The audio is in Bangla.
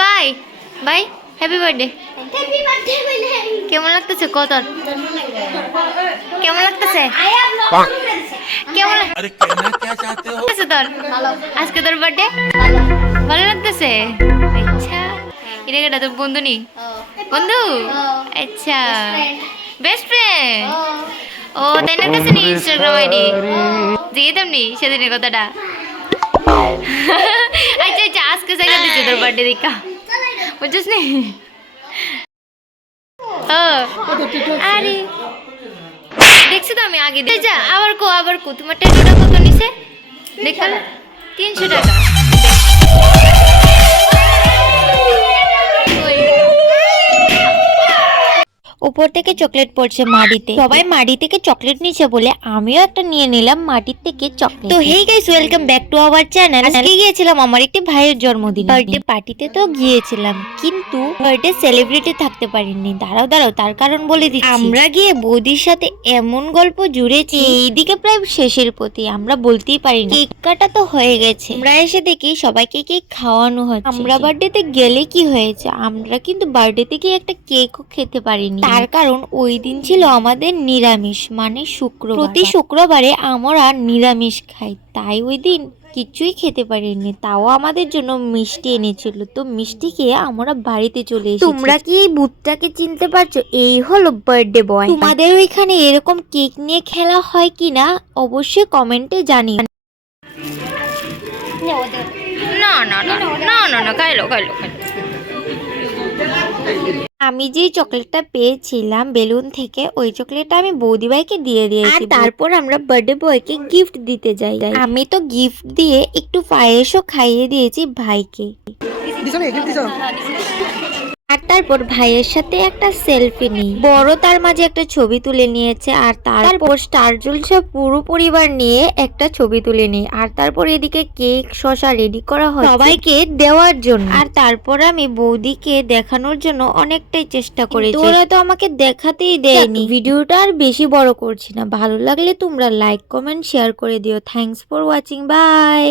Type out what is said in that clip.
Bye bye, happy birthday. কেমন লাগতেছে কত? কেমন লাগতেছে? কেমন লাগতেছে তোর আজকে তোর বার্থডে? ভালো লাগতেছে? আচ্ছা, এটা কেটা তোর বন্ধু নি? বন্ধু? আচ্ছা, বেস্ট ফ্রেন্ড। ও তাই না, কাছে নি ইনস্টাগ্রাম আইডি? দিয়ে তেমনি সেদিনের কথাটা। আচ্ছা আচ্ছা, আজকে জায়গা দিচ্ছে তোর বার্থডে দেখা, বুঝছিস নি? ও আরে দেখছি তো আমি আগে। যা আবার কো তোমার ট্যাটুটা কত নিছে দেখাল? 300 টাকা। উপর থেকে চকলেট পড়ছে মাটিতে, সবাই মাটি থেকে চকলেট নিচ্ছে বলে আমিও একটা নিয়ে নিলাম মাটির থেকে চকলেট। তো hey guys, welcome back to our channel. আজকে গিয়েছিলাম আমার একটি ভাইয়ের জন্মদিন, বার্থডে পার্টিতে তো গিয়েছিলাম, কিন্তু বার্থডে সেলিব্রিটি থাকতে পারিনি। দাঁড়াও তার কারণ বলে দিচ্ছি। আমরা গিয়ে বৌদির সাথে এমন গল্প জুড়েছি, এইদিকে প্রায় শেষের পথে, আমরা বলতেই পারিনি। কেক কাটা তো হয়ে গেছে, আমরা এসে দেখি সবাইকে কেক খাওয়ানো হচ্ছে। আমরা বার্থডেতে গেলে কি হয়েছে, আমরা কিন্তু বার্থডেতে গিয়ে একটা কেকও খেতে পারিনি। তার কারণ ওই দিন ছিল আমাদের নিরামিষ, মানে শুক্রবার। প্রতি শুক্রবারে আমরা নিরামিষ খাই, তাই ওই দিন কিছুই খেতে পারিনি। তাও আমাদের জন্য মিষ্টি এনেছিল, তো মিষ্টি খেয়ে আমরা বাড়িতে চলে এসেছি। তোমরা কি এই ভূতটাকে চিনতে পারছো? এই হলো বার্থডে বয়। তোমাদের ওইখানে এরকম কেক নিয়ে খেলা হয় কিনা অবশ্যই কমেন্টে জানিও। না খাইলো। আমি যেই চকলেটটা পেয়েছিলাম বেলুন থেকে, ওই চকলেটটা আমি বৌদি ভাইকে দিয়ে দিয়েছি। তারপর আমরা বার্থডে বয়কে গিফট দিতে যাই। আমি তো গিফট দিয়ে একটু পায়েসও খাইয়ে দিয়েছি ভাইকে। আর তারপর ভাইয়ের সাথে একটা সেলফি নিই, বড় তার মাঝে একটা ছবি তুলে নিয়েছে। আর তারপর স্টার জলসা পুরো পরিবার নিয়ে একটা ছবি তুলে নিই। আর তারপর এদিকে কেক শসা রেডি করা হয় সবাইকে দেওয়ার জন্য। আর তারপর আমি বৌদিকে দেখানোর জন্য অনেকটাই চেষ্টা করেছি, ওরা তো আমাকে দেখাতেই দেয়নি। ভিডিওটা আর বেশি বড় করছি না, ভালো লাগলে তোমরা লাইক কমেন্ট শেয়ার করে দিও। Thanks for watching, by.